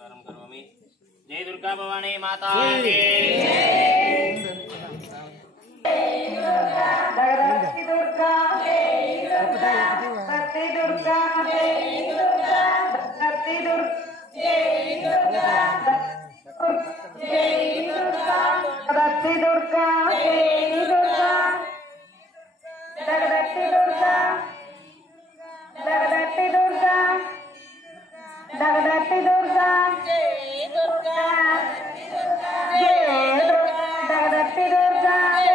नमस्कारं करोमि। जय दुर्गा भवानी माता की भगवती दुर्गा भगवती दुर्गा भगवती दुर्गा भगवती दुर्गा भगवती दुर्गा भगवती दुर्गा भगवती दुर्गा जय दुर्गा जय भगवती दुर्गा जय दुर्गा भगवती दुर्गा जय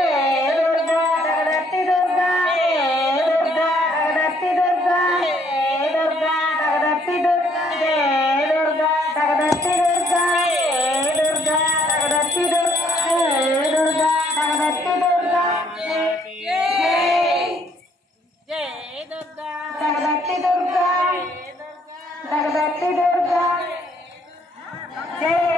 दुर्गा भगवती दुर्गा जय दुर्गा भगवती दुर्गा जय दुर्गा भगवती दुर्गा जय दुर्गा भगवती दुर्गा जय दुर्गा भगवती दुर्गा जय दुर्गा भगवती दुर्गा भगवती दुर्गा जय